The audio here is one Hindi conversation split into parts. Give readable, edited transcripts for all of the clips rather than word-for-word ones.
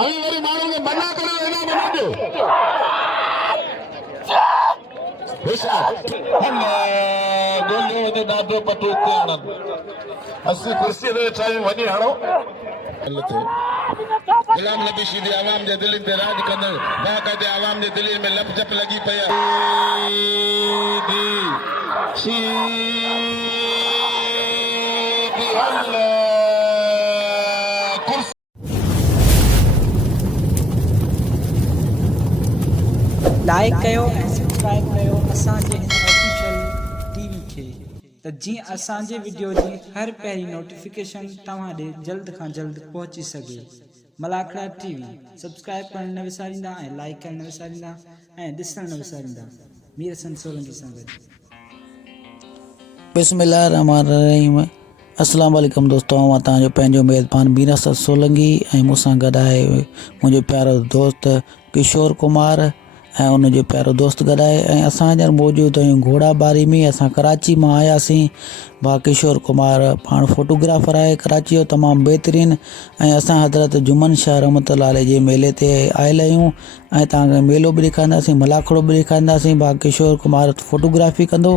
अभी वरी माण्हू खे मना करो इनाम न ॾियो गोलियो ॾाढो पतो हिते आणनि असीं कुर्सीअ ते वेठा आहियूं वञी हाणो गुलाम नबी शीदी आवाम जे दिलनि ते राज कंदड़ बाक़ाइदे आवाम जे दिलनि में लप जप लॻी पई आहे लाइक कयो ऐं सब्सक्राइब कयो असांजे हिन ऑफिशियल टीवी खे त जीअं असांजे वीडियो जी हर पहिरीं नोटिफिकेशन तव्हां ॾे जल्द खां जल्द पहुची सघे। मलाखड़ा टीवी सब्सक्राइब करण न विसारींदा ऐं लाइक करण न विसारींदा ऐं ॾिसण न विसारींदा। मीर हसन सोलंकी सां गॾु। बिस्मिल्लाहिर्रहमानिर्रहीम। अस्सलाम वालेकुम दोस्तों, मां तव्हांजो पंहिंजो मेज़बान मीर हसन सोलंकी ऐं मूंसां गॾु आहे मुंहिंजो प्यारो दोस्त किशोर कुमार ऐं उनजो प्यारो दोस्त गॾु आहे ऐं असां हींअर मौजूदु आहियूं घोड़ाबारी में। असां कराची मां आयासीं। भाउ किशोर कुमार पाण फोटोग्राफर आहे, कराची जो तमामु बहितरीनु, ऐं असां हज़रत जुमन शाह रहमतुल्लाह अलैह जे मेले ते आयल आहियूं ऐं तव्हांखे मेलो बि ॾेखारींदासीं, मलाखड़ो बि ॾेखारींदासीं। भाउ किशोर कुमार फोटोग्राफी कंदो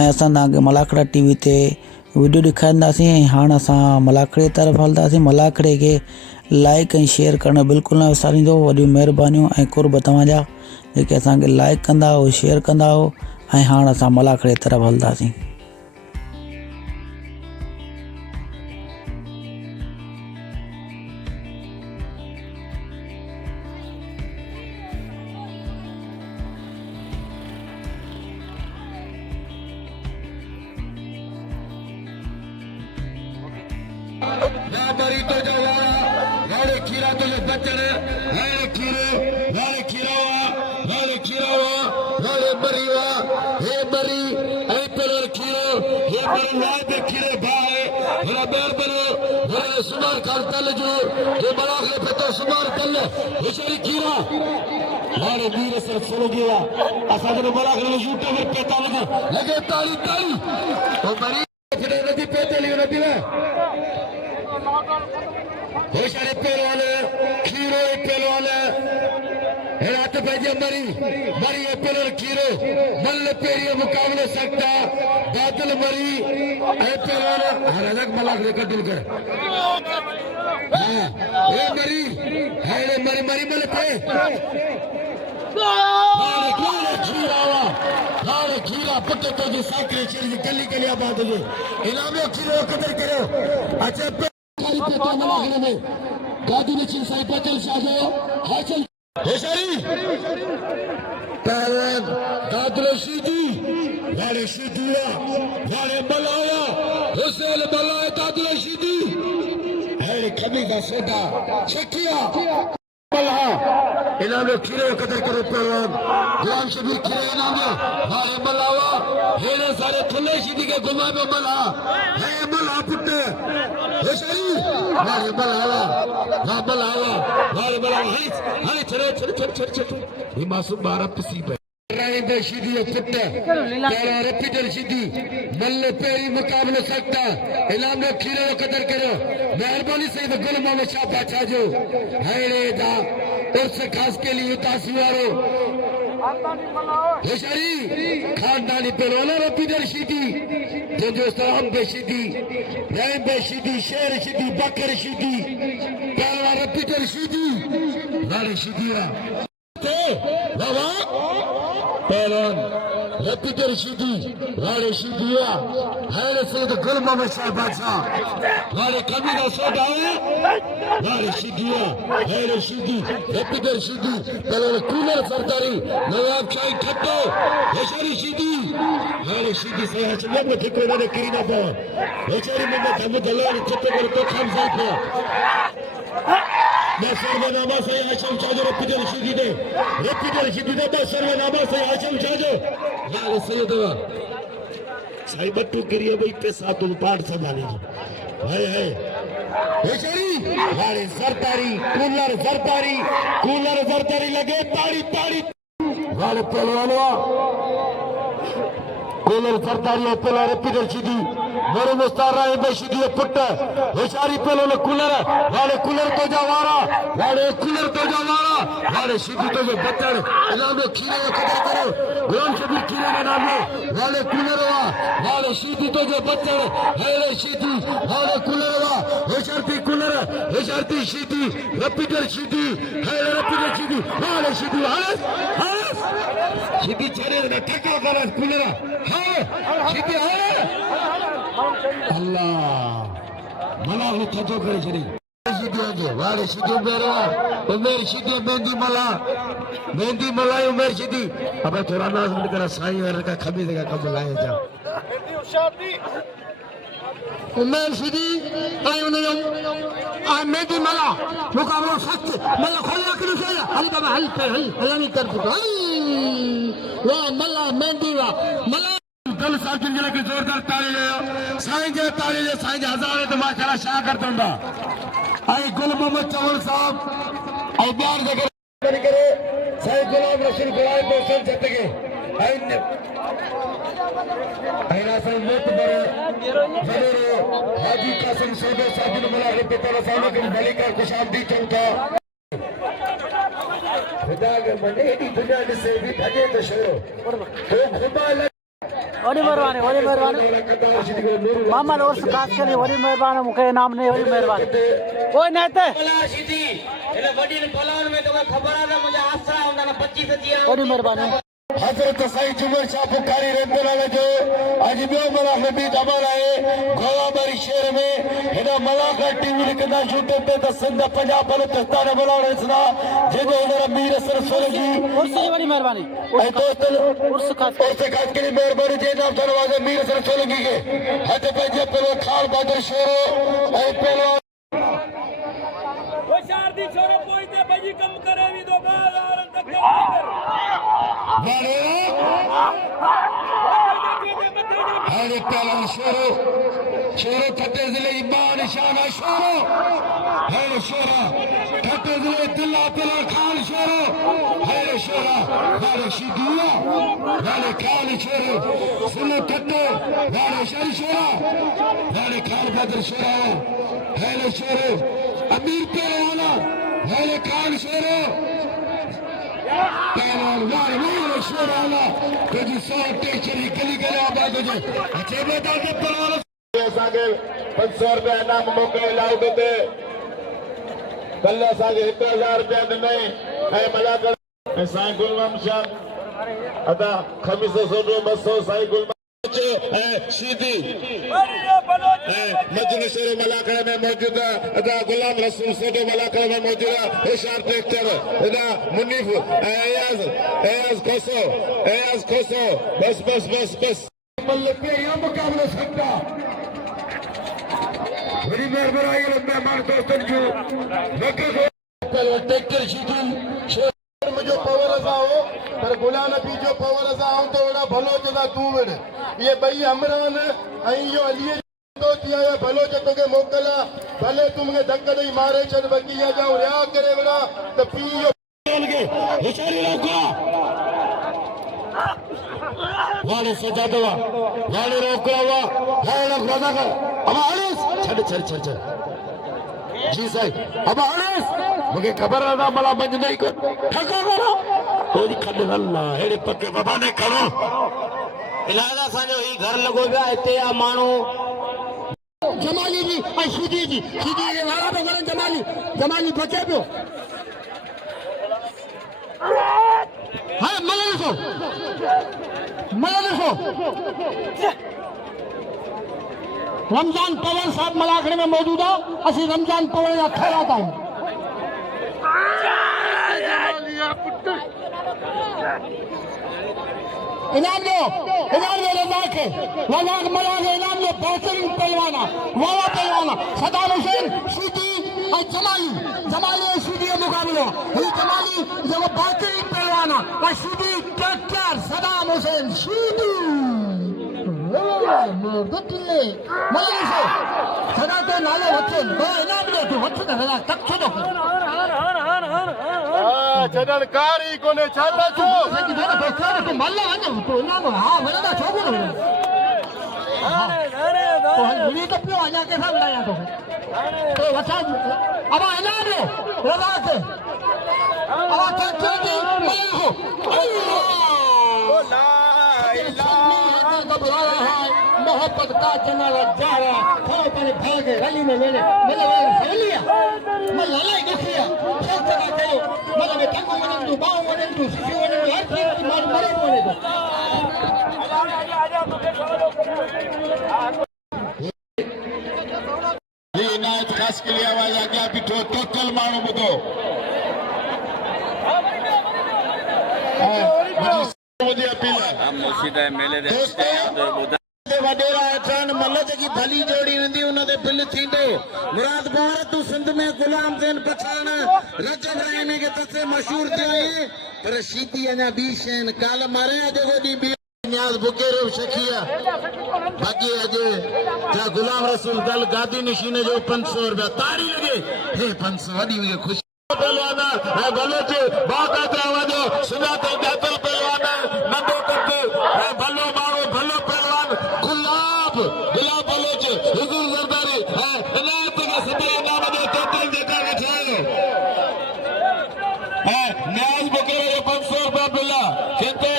ऐं असां तव्हांखे मलाखड़ा टीवी ते वीडियो ॾेखारींदासीं। ऐं हाणे असां मलाखड़े तरफ़ हलंदासीं। मलाखड़े खे लाइक ऐं शेयर करणु बिल्कुलु न विसारींदो। वॾियूं महिरबानियूं ऐं कुर्ब तव्हांजा जेके असांखे लाइक कंदा हुओ, शेयर कंदा हुओ। ऐं हाणे असां मलाखड़े तरफ़ हलंदासीं। बरी तो जो वाड़े खीरा तो जो बचन वाड़े खीरे वाड़े खीरा वाड़े बरी वा हे बरी ऐ पेलर खीरो हे बरी वादे खीरे भाए हमरा बेर बनो वाड़े सुमार काल तल जो हे बलाखे पतो सुमार तल हिशरी खीरा वाड़े वीर सर सोलो गया असा जो बलाखे में यूट्यूब पे पेता लगे ताली ताली तो बरी खड़े नदी पेते लियो नदी में होशारे पहलवान खीरो पहलवान रात पैजे मरी मरी पहलवान खीरो मल्ल पेरियो मुकाबले सकता बादल मरी ए पहलवान हरदक मलाक लेकर दिल कर हां ए मरी है मरी मरी मल पे लारे खीरा पत्ते तो जी साकरे चली गली गली आबाद हो इनाम खीरो कदर करो अच्छा गादी में चिन साई पचल साजो हाचल होशारी पहलवान दादलो सीधी वाले सीधिया वाले बलाया हुसैन बलाया दादलो सीधी है कमी का सोदा शकिया बला इनाम खीरे कदर करो पहलवान गुलाम शबीर खीरे इनाम वाले बलावा हेरे सारे थल्ले सीधी के घुमा में बला है बला पुत्र होशारी वाले बलावा वाले बलावा हनी छरे ये मासूम बारह पसी पे रानी बेशीदी पुत्र तेरा रिपीटर सीधी मल्ल पेरी मुकाबले सकता इनाम खीरे कदर करो मेहरबानी से गुल मोहम्मद शाह बादशाह जो हैरे दा उर्स खास के लिए तासीवारो होशारी खानदानी पहलवान रिपीटर सीधी जो सलाम बेशीदी रैम बेशीदी शेर सीधी बकर सीधी पहलवान रिपीटर सीधी वाले सीधिया बाबा पहलवान रिपीटर सीधी वाले सीधिया हैरे सैयद गुल मोहम्मद शाह बादशाह वाले कमी का सोदा वाले सीधिया हैरे सीधी रिपीटर सीधी पहलवान कूलर सरदारी नवाब शाही खट्टो होशारी सीधी वाले सीधी से चले में ठिको ने करीना बा होशारी में हम दलाल खट्टो कर तो खाम साथ मैं सर्वनामा से आशम चाजो रिपीटर सीधी दे मैं सर्वनामा से आशम चाजो वाले सैयद साई बट्टू करिए भाई पैसा तुम पाठ संभाली है होशारी वाले सरदारी कूलर सरदारी लगे ताड़ी वाले पहलवानवा कूलर सरदारी पहला रिपीटर सीधी मेरे मुस्तारा बेशीदी पुट होशारी पेलो कूलर वाले कूलर तो जा वारा वाले कूलर तो जा वारा वाले सीधी तो जो बच्चन इनाम में खीरे का कदर करो गुलाम शबीर खीरे का नाम लो वाले कूलर वाले सीधी तो जो बच्चन वाले सीधी वाले कूलर होशारती सीधी रपीटर सीधी रपीटर सीधी वाले सीधी सीधी चले ठक्का करा कूलर हाँ सीधी अल्लाह मला हो थजो करे छड़ी सीधी आगे वाले सीधी उमेर सीधी मेहंदी मला उमेर सीधी अब थोड़ा नाज मिल कर साईं और का खबी देगा कब लाए जा उमेर सीधी आई उन्हें आ मेहंदी मला मुकाबला सच मला खोल रख दो सही हल बाबा हल नहीं कर सकता वाह मला मेहंदी वाह मला कल साकिन जिले के जोरदार ताली ले साईं जे ताली ले साईं हजार तो माशाल्लाह शाह कर दूंगा आई गुल मोहम्मद चौल साहब आई प्यार से करे साईं गुलाम रसूल गुलाम मोहसिन जतगे आई रासन मोत पर जरूर हाजी कासिम सौदे साहब ने मला रब ताला साहब के मलिका खुशामदी चौथा खुदा के मने दी दुनिया से भी भजे तो छोड़ो तो खुदा वरी मेहरबानी मोहम्मद उर्स खास के लिए वरी मेहरबानी मुखे नाम नहीं वरी मेहरबानी कोई नहीं थे सीधी એટલે વડી પલાણ મે તમે ખબર આ મુજે આસરા હોંदा ना 25 जी वरी मेहरबानी हजरत साईं जुमर शाह बुखारी रहमतुल्लाह जो आज बियो मला हबीब अमर आए गोवा बारी शहर में हेदा मलाका टीवी लिखदा शूटे पे त सिंध पंजाब बलूचिस्तान बलाड़ इसदा जेदो उधर अमीर असर सोलगी उर्स जी वरी मेहरबानी ऐ दोस्त उर्स खास के लिए मेहरबानी जे नाम धन्यवाद अमीर असर सोलगी के हथ पे जे पेलो खान बहादुर शेरो ऐ पेलो होशियार दी छोरो कोई ते भजी कम करे भी दो यार तक हरे पहला शेरो ठट्टे जिले ईमान शाना शेरो हरे शेरा ठट्टे जिले दिल्ला खान शेरो हरे शेरा हरे शिदुआ हरे खान शेरो सुनो ठट्टे हरे शरी शेरा हरे खान बदर शेरा हरे शेरो अमीर पहलवाना हरे खान शेरो पहलवान वाले शेराना कभी सौ टेचरी गली आबाद हो जाए अच्छे बेटा के पहलवान 500 रुपया इनाम मोकिले लाउड ते कल असांखे 1000 रुपया ॾिनई ऐं मलाकर ऐं साईं गुलम शाह अदा खमीस सोडो 200 साईं गुलम सीधी मजलिस मलाकर में मौजूद अदा गुलाम रसूल सोडो मलाकर में मौजूद होशियार ट्रैक्टर अदा मुनीफ एयाज खोसो बस बल्ले पे यहां मुकाबला सकता बड़ी मेहरबानी मेहमान दोस्तन जो ट्रैक्टर सीधी मुझे पावर असा हो पर गुला नबी जो पावर असा हो तो वड़ा भलो जदा तू वड़ ये भई अमरान आई यो अली तो थिया भलो जतो के मोकला भले तुमके धक्क दई मारे छन बकिया जाओ रिया करे वड़ा तो पी यो के होशियारी रोका वाले सजादवा वाले रोकवा हाल रजा कर अब आलिस छड़ जी साईं अब आलिस मुझे खबर ना मला मंज नहीं कर ठका करो तोरी खड अल्लाह हेड़े पक्के बाबा ने करो इलादा साजो ही घर लगो बया इते आ मानू जमाली जी सीधी के वाला पे वरन जमाली बचे पियो हां मला देखो रमजान पवन साहब मलाखड़े में मौजूद है असि रमजान पवन का खैरात है इनाम दो लद्दाख मलाख इनाम दो बेहतरीन पहलवाना वाला पहलवाना सदाम हुसैन सीधी और जमाली सीधी मुकाबलो ये जमाली जब बेहतरीन पहलवाना और सीधी ट्रैक्टर सदाम हुसैन सीधी गोटिले मलाई से सदा तो नाले वचन बा इनाम दे तू वचन हला तक छो जडन कारी कोने छाता छो सकी दादा बेकार तो मल्ला वने तो इनाम हां वने दा छोगो तो हल बुरी तो पियो अञा के साथ लाया तो वठा अब अञा दो रजा के अब ट्रैक्टर की हो ला इलाहा घबरा रहा है मोहब्बत का जनावर जा रहा खो पर भागे गली में मेरे सवलिया मैं लालाई दुखिया सब जगह कयो मतलब टंगो वनन जो बाऊ वनन जो सियो वनन हर चीज की मार मरे वने दो ये इनायत खास के लिए आवाज आ गया बिठो टोटल मारो बुदो मुझे अपील है हम मुर्शिदा मेले दे वडेरा अचान मलद की भली जोड़ी नंदी उन्हें बिल थींदो मुराद पवार तू सिंध में गुलाम ज़ैन पठान रजब रायने के तसे मशहूर थे पर शीती अना बी शैन काल मारे जो दी बी न्याज बुकेरो शकिया बाकी अजे जा गुलाम रसूल दल गादी नशीने जो 500 रुपया तारी लगे हे 500 वडी हुई खुशी पहलवान है बलोच बाका जावजो सुनाते दातल पहलवान नंदो कट है भलो मारो भलो पहलवान गुलाब बलोच हुजूर सरदारी है इनायत के सभी नाम जो टोटल देखा के छायो है न्याज बुकेरो 500 रुपया बिला कहते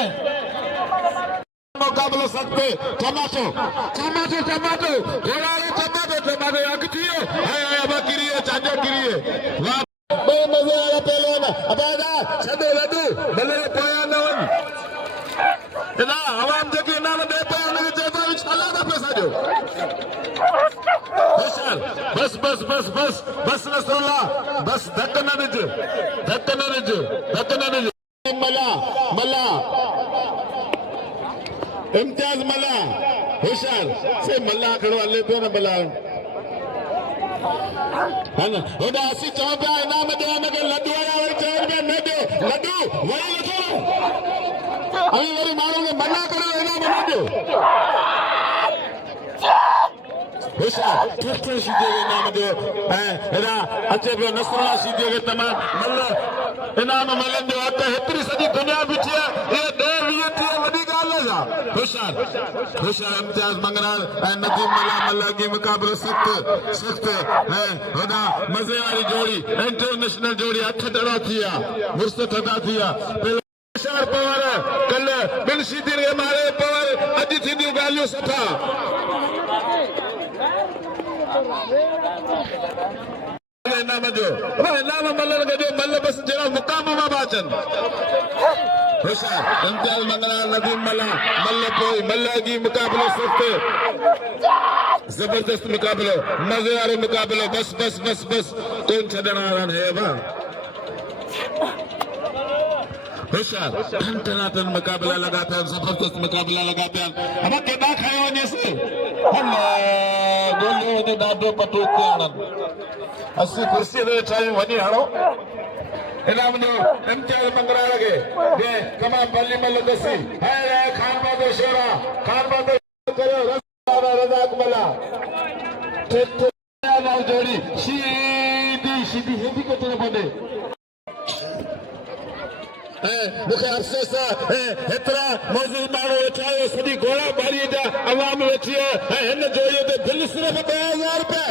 मुकाबले सकते टमाटो घोड़ा टमाटो अगथियो है बकरी है चांजो गिरी वाह बहुत मजा आया पहलवान अबादा छदो लड्डू भले पाया न वन इना आवाम जेके नाम दे पाया न जेतो छला दा पैसा जो बस रसूलुल्लाह बस धक न निज मला इम्तियाज मला होशियार से मला खड़ो हले पियो न मला है ना होदा असी चौ पिया इनाम दिया न के लड्डू आया वरी 4 रुपया न दो लड्डू वही वठो अभी वरी माण्हू खे मना करो इनाम न दो होशियार ट्रैक्टर सीधे इनाम दो ऐं हेॾा अचे पियो नसरुल्लाह सीधे खे तमामु मल इनाम मिलंदो आहे त हेतिरी सॼी दुनिया बीठी आहे इहे 10-20 वॾी ॻाल्हि आहे होशियार इम्तियाज मंगराल ऐं नदीम मल अॻे मुक़ाबिलो सख़्त ऐं होॾा मज़े वारी जोड़ी इंटरनेशनल जोड़ी 8 दड़ा थी विया मुर्सत अदा थी विया होशियार पवार कल ॿिनि सीधीनि खे मारे पवार अॼु थींदियूं ॻाल्हियूं सुठा इनाम जो इनाम मलन जो मल बस जरा मुकाम में बाचन होशियार इम्तियाज मंगराल नदीम मल पोई मल की मुकाबलो सख्त जबरदस्त मुकाबलो मजे वालो मुकाबलो बस कौन छड़ण वाला है बा होशियार टन मुकाबला लगाते हैं जबरदस्त मुकाबला लगाते हैं अब केदा खायो वने से अल्लाह गोलो ने डाडो पटो त्याणन असी कुर्सी ते चाहे वनी हाणो इनाम जो इम्तियाज मंगराल के दे तमाम बल्ली मल दसी है खान बहादुर शेरा करो रज़ाक मला नाल जोड़ी सीधी हेदी को तो बने मुखे अफसोस है हेतरा मौजूद माण्हू वेठा आहियो सॼी घोड़ा बारी जा अवाम वेठी आहे ऐं हिन जोड़ीअ ते बिल सिर्फ़ 2000 रुपया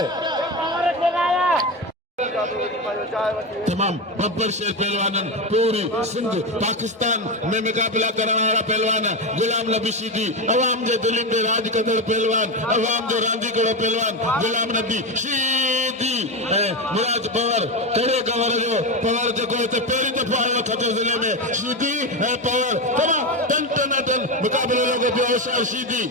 तमाम बब्बर शेर पहलवान पूरी सिंध पाकिस्तान में मुकाबला करने वाला पहलवान गुलाम नबी शीदी अवाम जे दिलनि के राज कंदड़ पहलवान अवाम जो रांदीगढ़ पहलवान गुलाम नबी शीदी मुराद पवार कड़े गवर जो पवार जो पहली दफा आयो थो जिले में शीदी पवार तमाम टन मुकाबले लोगों पे होशियार शीदी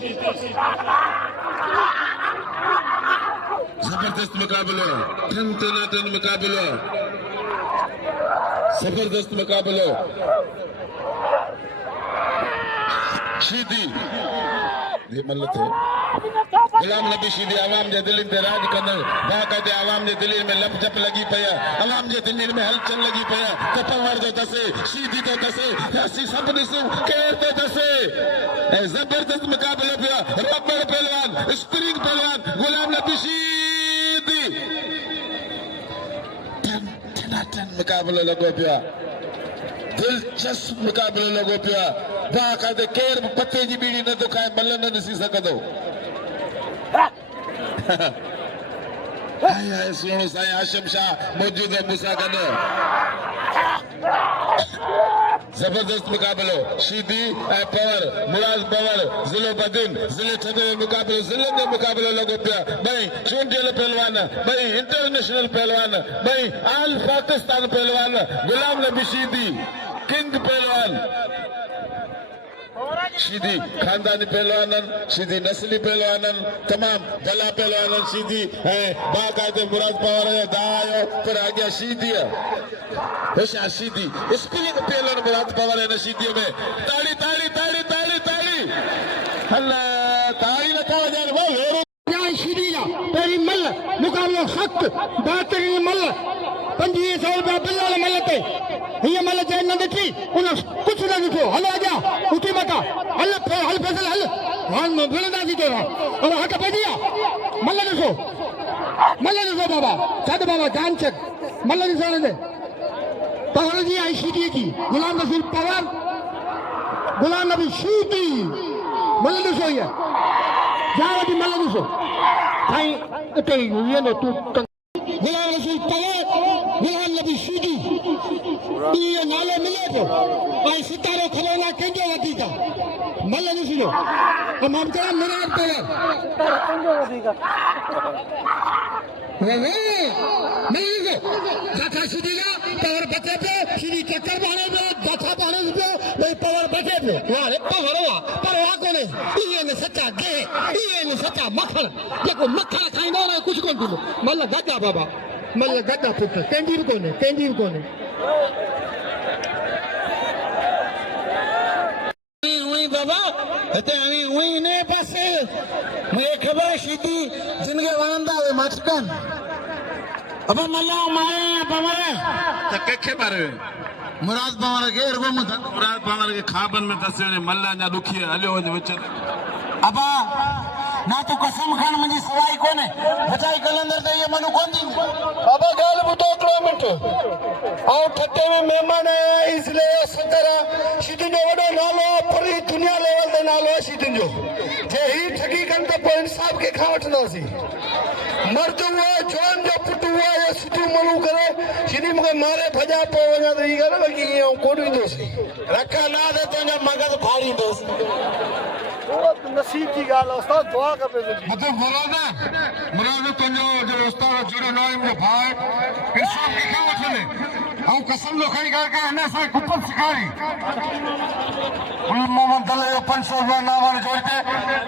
जबरदस्त मुकाबलो टन मुकाबलो जबरदस्त मुकाबलो शीदी ये मल्ल थे गुलाम नबी शीदी आवाम जे दिल ते राज कंदड़ बाक़ायदे आवाम जे दिल में लप जप लगी पया आवाम जे दिल में हलचल लगी पया तपवर जो दसे शीदी तो दसे असी सब ॾिसूं केर तो दसे जबरदस्त मुकाबलो पिया रबड़ पहलवान स्प्रिंग पहलवान गुलाम नबी शीदी टन मुकाबलो लगो पिया दिलचस्प मुकाबलो लगो पिया बाक़ायदे केर पत्ते जी बीड़ी न दुखाए मल न ॾिसी सघंदो हाय सुनो साईं आशिम शाह मौजूद है मूसा गॾु जबरदस्त मुकाबलो शीदी ऐं पवर मुराद पवर ज़िलो बदिन ज़िले छॾे मुकाबलो ज़िले जो मुकाबलो लॻो पिया ॿई चूंडियल पहलवान ॿई इंटरनेशनल पहलवान ॿई आल पाकिस्तान पहलवान गुलाम नबी शीदी किंग पहलवान शीदी खानदानी पहलवानन शीदी नस्ली पहलवानन तमाम भला पहलवानन शीदी है बाकायदे मुराद पवार दायो पर आगे शीदी होशियार शीदी स्पिनिंग पहलवान मुराद पवार है शीदी में ताली ताली ताली ताली ताली अल्लाह ताली न था यार वो हेरो शीदी या तेरी मल मुकाबला सख्त बेहतरीन मल 2500 रुपया बिल्लाल मल पे ये मल जे न ॾिठी उन कुछ न ॾिठो हल आजा उठी मता हल हल फैसल हल हां मिलंदासीं तो और हट पइजी मल ॾिसो बाबा छॾ बाबा जान चेक मल ॾिसण दे पवर जी आई शीदी की गुलाम नबी पवर गुलाम नबी शीदी मल ॾिसो ये जा वठी मल ॾिसो साईं इते ये नो तू गुलाम नबी पवर गुलाम नबी शीदी ये नालो मिले तो ऐं सितारो खलोना कंहिंजो वधीक मल ॾिसिजो तमामु चवां मुराद पवर कंहिंजो वधीक जाथा शीदी का पवर बचे पियो शीदी चक्कर पाणे पियो जाथा पाणे पियो भई पवर बचे पियो हाणे पवर पर हा कोन्हे इहे न सचा गे इहे न सचा मखण जेको मखण खाईंदो न कुझु कोन थींदो मल गॾा बाबा मल गॾा पुट कंहिंजी बि कोन्हे बाबा हिते हाणे उहे इन पासे मूंखे ख़बर शीदी जिनखे वणंदा उहे माचकनि अब मल्ला मारे पवर त कंहिंखे मारे मुराद पवर खे रुगो मुराद पवर खे खाबन में दसे वञे मल्ला अञा ॾुखी हलियो वञे विच में अबा ना तू कसम खण मुंहिंजी सवाई कोन्हे बचाई कलंदर त इहे मनु कोन थी अबा ॻाल्हि ॿुधो हिकिड़ो मिंट ऐं ठटे में महिमान आया इसलिए सतरा शीदियुनि जो वॾो नालो आहे पूरी दुनिया लेवल ते नालो आहे शीदियुनि जो जे ही ठगी कनि त पोइ इंसाफ़ कंहिंखां वठंदासीं मर्द हुआ जवान जो पुट हुआ ये सिद्धू मनु करे शीदी मूंखे मारे भॼा पोइ वञा त हीअ ॻाल्हि की ईअं कोन ईंदोसीं रख ना ते तुंहिंजा मगज़ फाड़ींदोसि नसीब की ॻाल्हि आहे उस्ताद दुआ खपे मतलब मुराद तुंहिंजो जो उस्ताद जुड़ियो न आहे मुंहिंजो भाउ इंसाफ़ कंहिंखां वठंदे ऐं कसम थो खणी करे हिन सां कुपन सेखारी मोहम्मद दल जो 500 रुपया नावान जोड़ते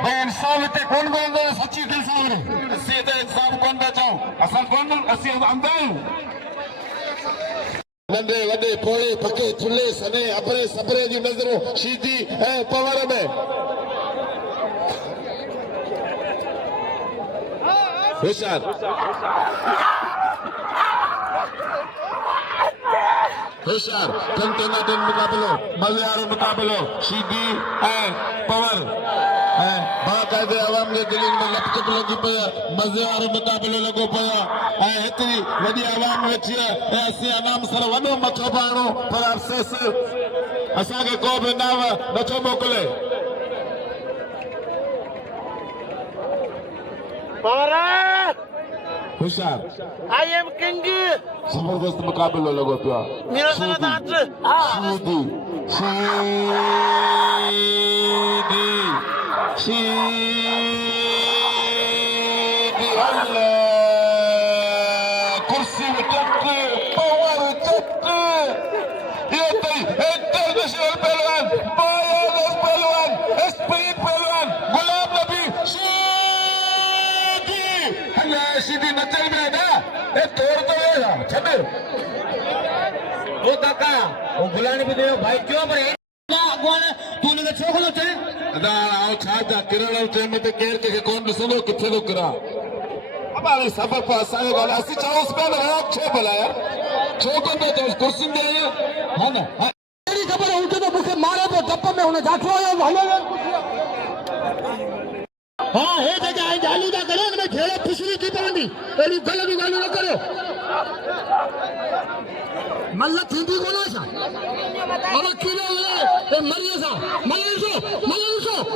भई इंसाफ़ हिते कोन मिलंदो सची दिलि सां वञे असीं हिते इंसाफ़ कोन था चऊं असां कोन असीं अंधा आहियूं नंढे वॾे पोड़े पके थुल्हे सने अबरे सबरे जी नज़रूं शीदी ऐं पवर में होशियार टन मुकाबलो मज़े वारो मुकाबलो शीदी ऐं पवर ऐं बाक़ायदे आवाम जे दिलनि में लपचप लॻी पई मज़े वारो मुकाबलो लॻो पियो ऐं हेतिरी वॾी आवाम वेठी आहे ऐं असीं आराम सां वॾो मथो पाणो पर अफ़सोस असांखे को बि नाव नथो मोकिले होशियार आई एम किंग जबरदस्त मुकाबलो लॻो पियो आहे कुर्सी पवर इंटरनेशनल पहलवान पहलवान गुलाम नबी शीदी नचल में ना ए तोड़ तो है छड़ वो काका वो गुलानी भी देओ भाई क्यों पर ना अगवान तूने का छोकलो थे अदा आओ छाजा किरण चे में ते केर के कौन सुनो किथे तो करा अब आ सब पास आए वाला असि चाउस पे रात छे भला यार छोकन पे तो कुर्सी में है ना तेरी खबर उठे तो मुझे मारे तो टप में होने जाठो आयो हले हाँ हे जगह है जालू ना करो मैं घेरा फिसली की पवंदी एडी गलत गाली न करो मल्ला थींदी कोना सा अब किलो ए मरियो सा मल्ला सो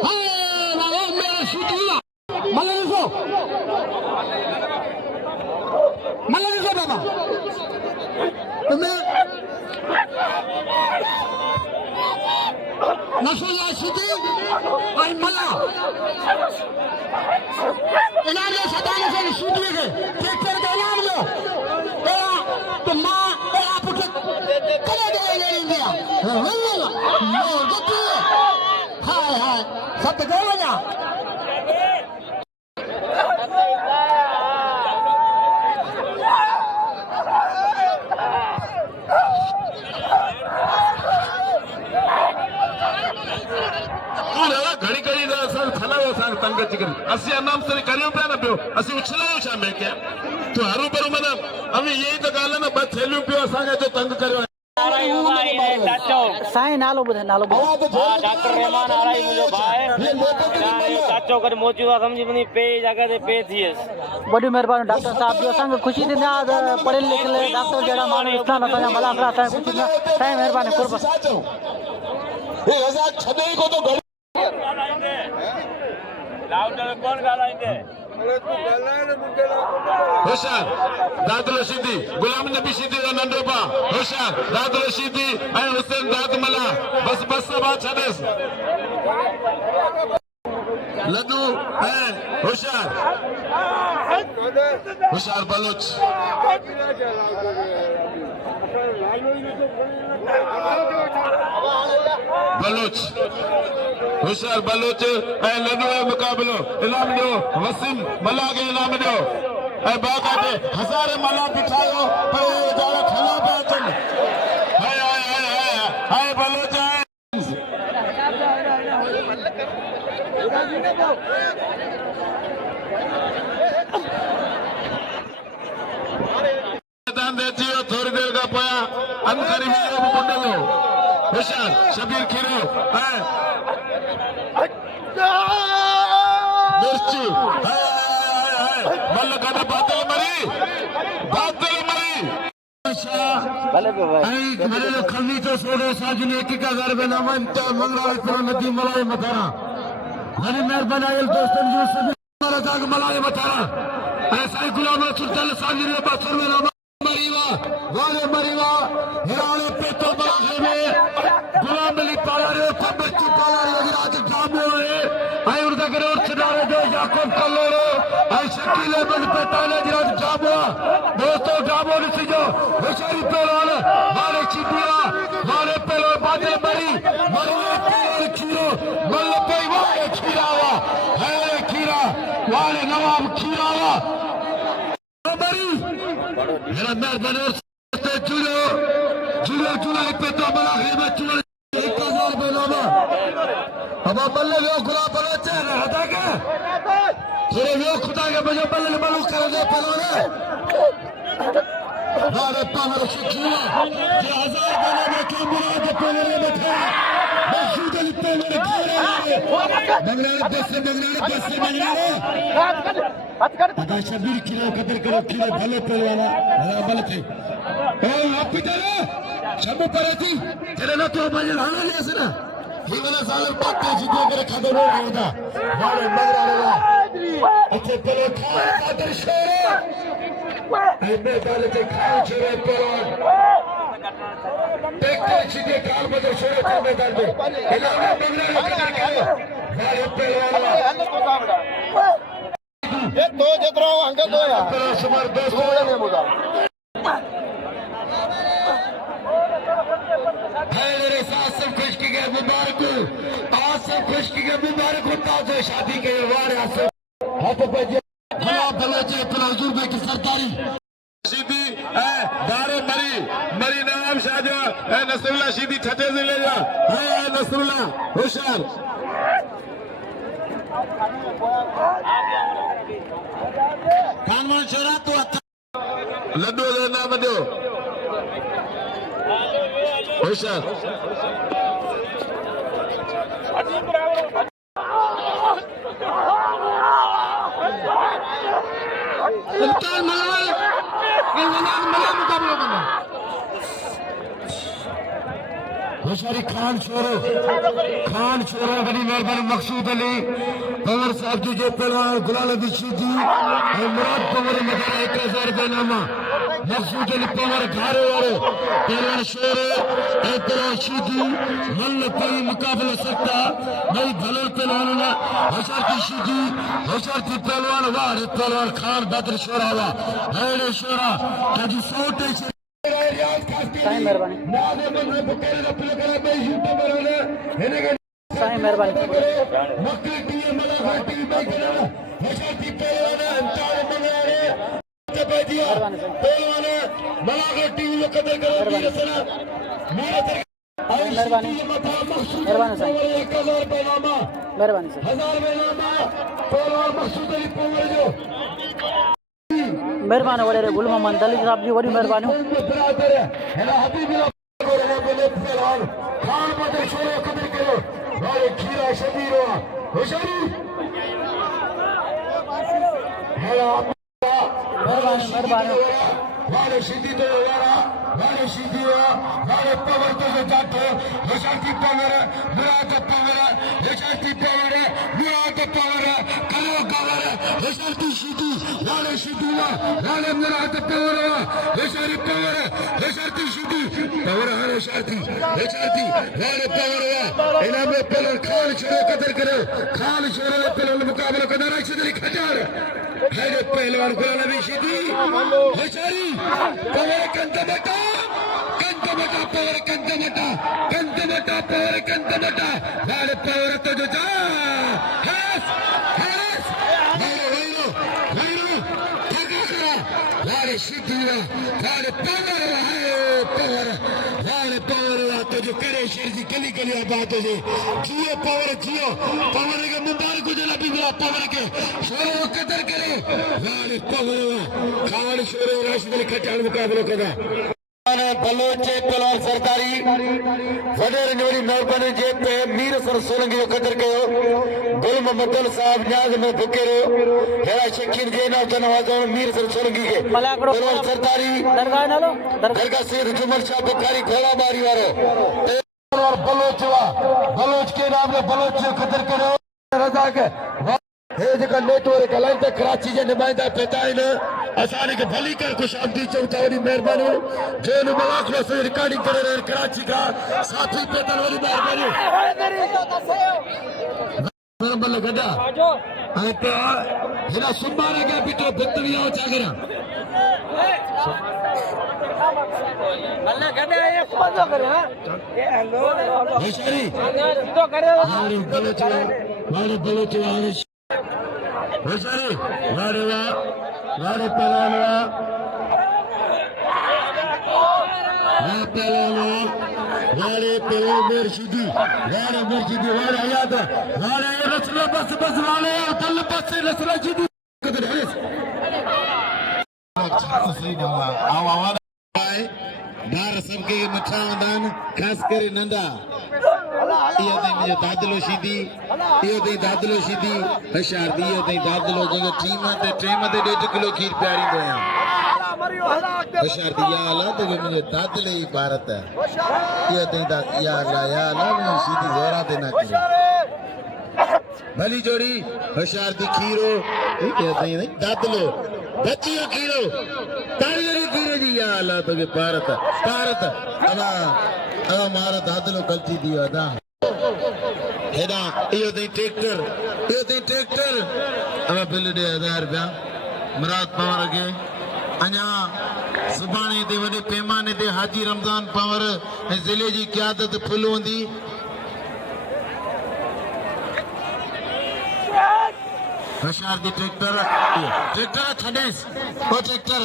हाय बाबा मेरा सुतुला मल्ला सो नसरुल्लाह सिद्दी और मला इनाम लो 57 सिद्दी के ट्रैक्टर का इनाम लो तो मां आप उठ करे दे इंडिया नो गति हाय हाय सब गए ना घड़ी घड़ी थलायो तंग चिकन असी अनाम से करियो पिया न पियो असी उछलायो छा मैं क्या तो हरू भरू मन अभी यही तो गाल न बस थेलियो पियो असा जो तंग करियो साईं नालो ॿुधाए नालो डॉक्टर रहमान आराई मुझे भाई चाचो कर मौजूदा समझी बनी पे जगह ते पे थियस वॾी महिरबानी डॉक्टर साहब जो असांखे ख़ुशी थींदी आहे पढ़ियल लिखियल डॉक्टर जहिड़ा माण्हू इस्लाम असांजा मलासरा असांखे ख़ुशी थींदी आहे साईं महिरबानी कुर्ब ये रज़ा छॾे को तो घड़ी लाउडर कौन गालाइंदे होशियार दाद रशीदी गुलाम नबी सिद्दी का नंदोपा होशियार दाद रशीदी ऐं हुसैन दाद मला बस बस सभा छॾेस लड्डू ऐं होशियार होशियार बलोच बलोच होशियार बलोच ऐं लड्डू जो मुकाबलो इनाम ॾियो वसीम मला खे इनाम ॾियो ऐं बाक़ाइदे हज़ार मला बिठायो पर वीचारा खला पिया अचनि हाय हाय हाय हाय हाय बलोच मैदान दे अची वियो थोरी देरि खां पोयां अंदरि वियो बि मुंडलो होशियार शबीर खीरो ऐं मिर्च मल कद बादल मरी भले खली तो सोडो साजने की का घर में नमन तो मंगला पर नदी मलाई मथारा हरी मेहरबानी आयल दोस्तन जो सभी हमारा जाग मलाई मथारा ऐसा गुलाम सुल्तान साजिरे बासुर में नाम मरीवा मरीवा हिराने पे तो बागे में गुलाम अली पालारे को बच्चू पालारे राज जामो है आई उर्दा करे और छडारे दो याकूब कल्लोरो आई शकीले बन पे ताले राज जामो दोस्तों जामो ने सिजो होशियारी पहलवान मारे चिटिया मारे पहलवान बादल मरी मरी पहलवान खीरो मल्ल पे वाले खीरावा है खीरा वाले नवाब खीरावा मरी मेरा मेहरबान और जुड़ो जुड़ो जुड़ो पे तो बड़ा खिदमत जुड़ो 1000 बेनामा अब बल्ले लो गुलाब बलोच रहता के थोड़े वो खुदा के बजे बल्ले बलू कर दे पहलवान हमारे पावर शिकिया ये 1000 बेनामा के मुराद पहलवान बैठा मसूद अली पहलवान बंगला दस अदा शबीर किलो कदर करो किलो भले पहलवान भले थे ए हॉस्पिटल शब पर थी तेरे ना तो बजे हां ले सना ही वाला साल बात जी दे कर खदो रो होदा वाले मगरा वाला अच्छे पहले खा कादर शेर ए मैं डाले ते खा शेर पहलवान देखते सीधे काल बदल शेर के मैदान में इलाका मगरा कदर करो वाले पहलवान ये दो जतरा अंग दो यार सुमार 2 ने मुदा मेरे साथ सब खुशकी के मुबारक आज से खुशकी के मुबारक होता जो शादी के वार आसे हाथ पे भला भला जे अपना हुजूर भाई की सरदारी सीधी ए दारे मरी नाम शाहजा ए नसरुल्लाह सीधी छठे से ले जा ए नसरुल्लाह होशियार कानून छोरा तो लड्डू का नाम दो होशियार सुल्तान मलाल मला मुकाबला करना होशियारी खान छोरो बड़ी मेहरबानी मकसूद अली पवर साहब जी जो पहलवान गुलाम नबी सिद्दी और मुराद पवर मगर 1000 बेनामा मकसूद अली पवार घारे वारो पहलवान शेर एतरा शीदी मल्ल पई मुकाबला सकता नई भलल पहलवान हशरती शीदी हशरती पहलवान वार पहलवान खान बद्र शोरावा हेड़े शोरा ताजी सोटे साईं मेहरबानी साईं मेहरबानी मेहरबानी मेहरबानी साईं मेहरबानी मेहरबानी वॾे गुल मोहम्मद दलील साहब जी वॾी महिरबानी मेहरबानी मेहरबानी वाले सीधी तो वाले सीधी वाले पवर तो जाते हशाती पवर मुराद पवर हशाती पवर मुराद पवर कलो कवर हशाती सीधी वाले सीधी वाले मुराद पवर हशाती पवर हशाती सीधी पवर हशाती वाले पवर इनाम में पहले खान शुरू कदर करो खान शुरू पहले मुकाबला कदर अच्छी खटार है पहलवान गुलाम नबी सीधी हशारी पवर कंदमटा पवर कंदमटा पवर कंदमटा वाले पवर तो जो जा हस वाले सीधी वाले पवर तो जो करे शेर जी गली बात हो जियो पवर के मुबारक जो नबी मिला पवर के शोर कदर करे वाले पवर खान शोर राशिद अली खटाल मुकाबलो कदा बलोच पहलवान सरकारी वडेर नवरी मेहरबानी जे पे मीर सर सोलंगी जो कदर कयो गुल मोहम्मद साहब न्याज में भुके रो हेरा शकीन जे नाम नवाजो मीर सर सोलंगी के पहलवान सरकारी दरगाह नालो दरगाह सैयद जुमल शाह बुखारी घोड़ा मारी वारो बलोच के नाम में बलोच जो कदर करो रजा के हे जेका नेटवर्क हलाइन त कराची जे नुमाइंदा पेता आहिनि असां खे भली कर ख़ुशामदी चऊं था वॾी महिरबानी जो इन मुलाक़ो से रिकॉर्डिंग करे रहे कराची का साथी पेतन वॾी महिरबानी बराबर गड्डा ऐं त हिन सुभाणे के पिटो भित विया चागरा होशियारी वाले बलोच होशियारी वाले पहलवान वाले मुर्शिदी वाले याद वाले रसला बस वाले दल बस रसला जीदी बार सबके मठा हूंदा आहिनि ख़ासि करे नंढा इहो अथई मुंहिंजो दादिलो शीदी होशियार इहो अथई दादिलो जंहिंखे टेम ते 1.5 किलो खीर पियारींदो आहियां होशियार इहा अला त मुंहिंजे दादिले जी भारत इहो अथई इहा अला मुंहिंजी शीदी ज़ोरा ते न करे भली जोड़ी होशियार थी खीरो दादिलो बचियो खीरो तारीरी खीरे जी या अल्लाह तो के भारत अदा मारा दादिलो गलती दियो अदा हेडा इयो दे ट्रैक्टर अब बिल दे 1000 रुपया मुराद पवार के अञा सुभाणे ते वडे पैमाने ते हाजी रमजान पवार ऐं ज़िले जी क़यादत फुल हूंदी होशियार दी ट्रैक्टर छडेस ओ ट्रैक्टर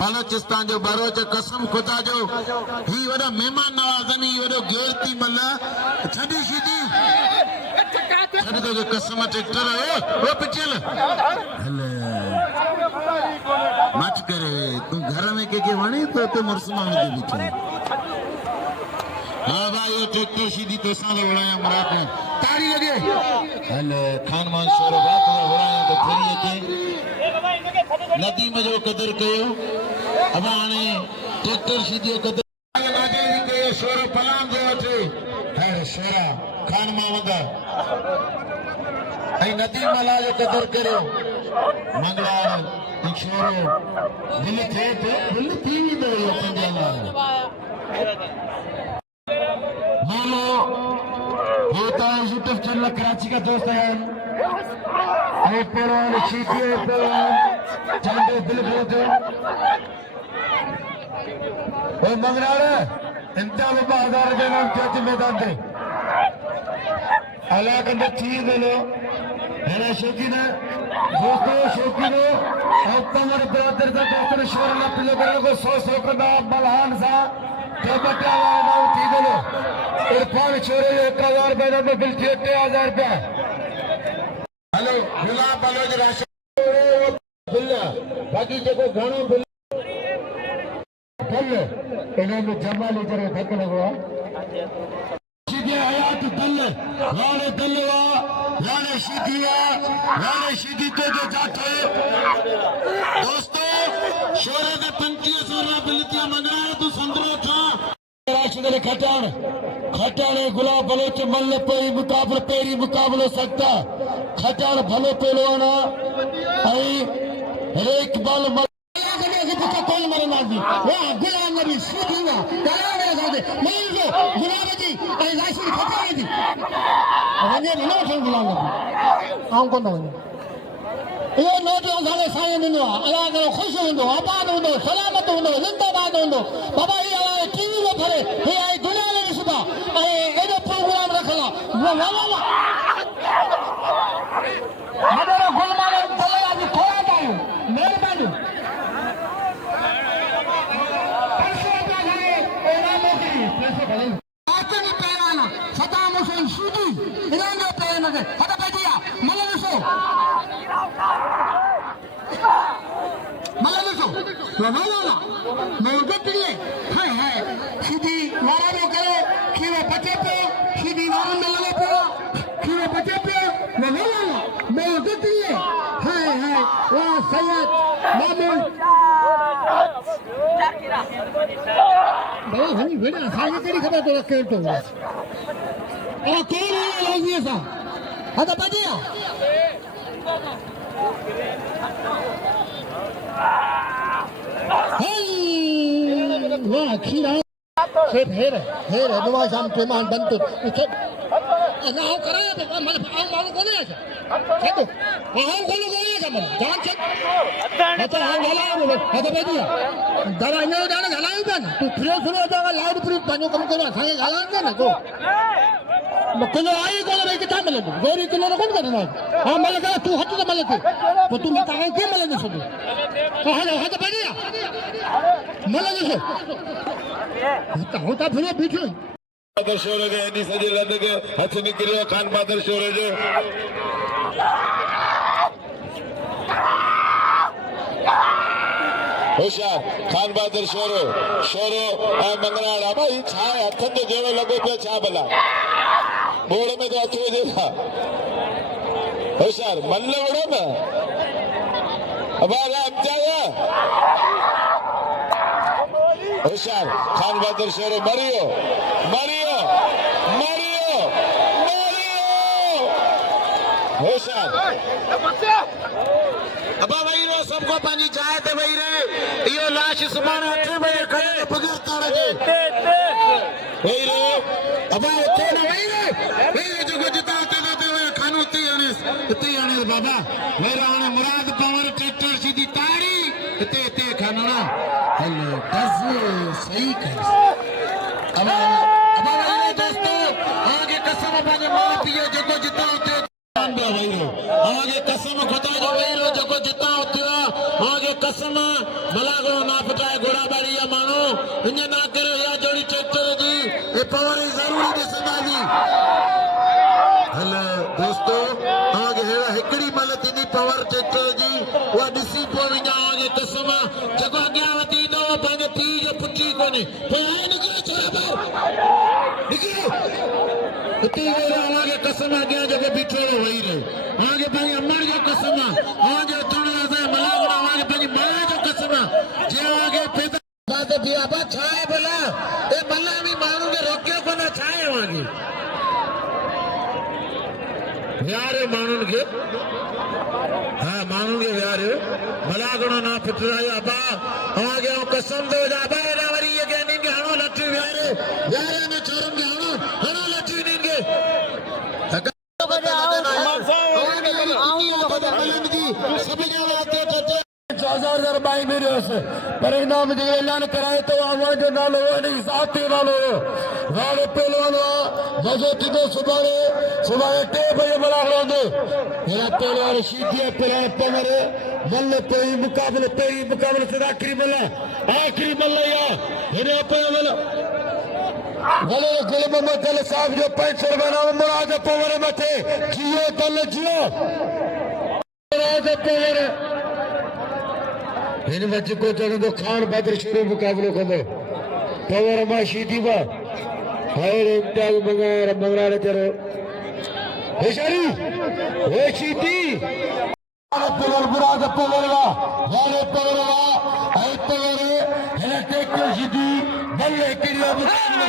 बलोचिस्तान जो बरोच कसम खुदा जो ही वडो मेहमान नवाज़नी वडो गेरती मल्ला छडी शीदी छड दो कसम ट्रैक्टर ओ पिचल हले मत करे तू घर में के वणी तो मुर्समा में दे बिच हाँ भाई ये ट्रैक्टर सीधी तो साले उड़ाया मुराद में तारी लगे हले खान मान शोर बात उड़ाया तो फिर के नदीम जो कदर कयो अब आने ट्रैक्टर सीधी कदर नाजे दी कयो शोर पलाम जो अचे है शोरा खान मावदा ऐ नदीम मला जो कदर करो मंगला छोरो दिल थे तो दिल थी भी दो ये पंजाब मानो होता है यूट्यूब चैनल कराची का दोस्त है ये पेरोन चीटी है पेरोन चंदे दिल बहुत और मंगराड़ा इंतहा में 1000 रुपए में क्या मैदान थे अल्लाह के अंदर चीज दे लो है ना शौकीन है दोस्तों शौकीन हो और तुम्हारे बरादर का दोस्तों ने शोर ना पिले करे को 100 का बलहान सा तो बटा ना उठी दे लो इरफान छोरे 1000 रुपए में बिल 6000 रुपए हेलो बिला बलोज राशन बिल बाकी जो घणो बिल बिल इन्होंने जमा लीजिए धक लगवा सीधे हयात दल लाने दलवा लाने सीधिया लाने सीधी तो जो जाते दोस्तों शोरे दे 3500 बिलतिया मंगाए तू संदरो था राशिद खटान खटाने गुलाब बलोच मल्ल पेरी मुकाबलो सकता खटान भलो पेलवाना आई एक बाल कौन मरे मारदी वाह गुलाम नबी सीधीवा कराने साथे मल्लो गुलाब जी आई राशिद खटाने दी वने मनो छन गुलाम नबी आऊं कोन वने ये नोट गाले साए दिनो अला करो खुश हुंदो आबाद हुंदो सलामत हुंदो जिंदाबाद हुंदो बाबा ये आए टीवी में फरे ये आए दुनिया में रिश्ता ए एडो प्रोग्राम रखला वो वाला हमारा गुलमान भले आज थोड़ा दायो मेहरबानी आतनी पैमाना सदाम हुसैन सूदी इरांगे पैमाना हटा बैठिया मलनसो वाला मैं गतिले हाय हाय सीधी वारानो करे खीवे बचे पे सीधी वारन में लगे पे खीवे बचे पे वाला मैं गतिले हाय हाय वाह सैयद मामून बहुत हनी बेटा सागे तेरी खबर तो रखे तो और कौन है लाजिए सा हटा बजिया वाह खीरा खेत हेर दुआ शाम के मान बनतो ना हो कराया तो मन आओ मालूम कोने है खेतो आओ कोने कोने है मन जान छे अच्छा हां हलायो बोलो हतो बेदिया दवा ने जाने हलायो बन तू फ्रेश सुनो तो लाउड प्रूफ पानो कम करो संगे हलायो ना तो किलो आई कोने भाई कितना मिले गोरी किलो रो कौन करना हां मले का तू हट तो मले तो तू मत आए के मले सो तो हतो बेदिया मले सो होता फिर पीछे बहादुर शोरे के एनी सजे लद के हथ निकलियो खान बहादुर शोरे जो होशियार खान बहादुर शोरो मंगराड़ा भाई छा हथन जो जेड़ो लगो पे छा भला बोड़ में तो अचो जेगा होशियार मल्ल वड़ो ना अब अमजाया होशियार खान बहादुर शोरो मरियो होशियार अबा वही रो सबको पानी चाहे थे वही रे यो लाश सुमान उठे वही खड़े बगैर तारे के वही रे अबा उठे ना वही रे जो जिता ते वही खानो ते आने बाबा मेरा आने मुराद पावर ट्रैक्टर सीधी ताड़ी ते खाना ना हेलो बस सही कर अबा वही दोस्तों आगे कसम पाने मां पियो जो जिता आगे कसम खुदा जो वही जो जिता आगे कसम भला ना पटाए घोड़ा बाड़ी या मानो इन ना करे या जोड़ी ट्रैक्टर जी ये पावर जरूरी दिसंदा जी हेलो दोस्तों आगे हेड़ा हिकड़ी मलत इन पावर ट्रैक्टर जी वो दिसी पो विना आगे कसम जको अग्या वती दो पंहिंजे पीउ जो पुठी कोने तो निकरे छोरा बाहर निकरे आगे कसम अग्या जगह बिठोड़ो वही रहे आगे भाई अमर जो कसम आगे थोड़ा सा मलागड़ा आगे भाई मां जो कसम जे आगे पैदा बात दिया बा छाए बोला ए मल्ला भी मानू के रोके को ना छाए आगे विहारे माण्हुनि खे हाँ माण्हुनि खे विहारियो भला घणो ना फिटरायो अबा तव्हांखे आउं कसम थो ॾियां अबा हेॾा वरी इहे के इन्हनि खे हणो लठी विहारे विहारे में छोरनि खे हणो लठी इन्हनि खे पर इनाम जो ऐलान कराए तो आवाज जो नालो साथी नालो वाले पहलवान मज़ो थींदो सुभाणे 3 बजे बराबरि मेरा पहलवान शीधी पहलवान पमर मल पहिरीं मुक़ाबलो से आख़िरी मल या हिन पहल भले गुल मोहम्मद अली साहब जो 500 रुपया नाम मुराद पवर मथे जियो दल जियो मुराद पवर हिन में जेको चवंदो खान बहादुर शुरू मुक़ाबलो कंदो पवर मां शीधी बा हाय इम्तियाज़ मंगराड़े चलो होशियारी वो शीधी पवर मुराद पवर वाले पवर आई पवर हिन टेको शीधी बल्ले किरियो मुक़ाबलो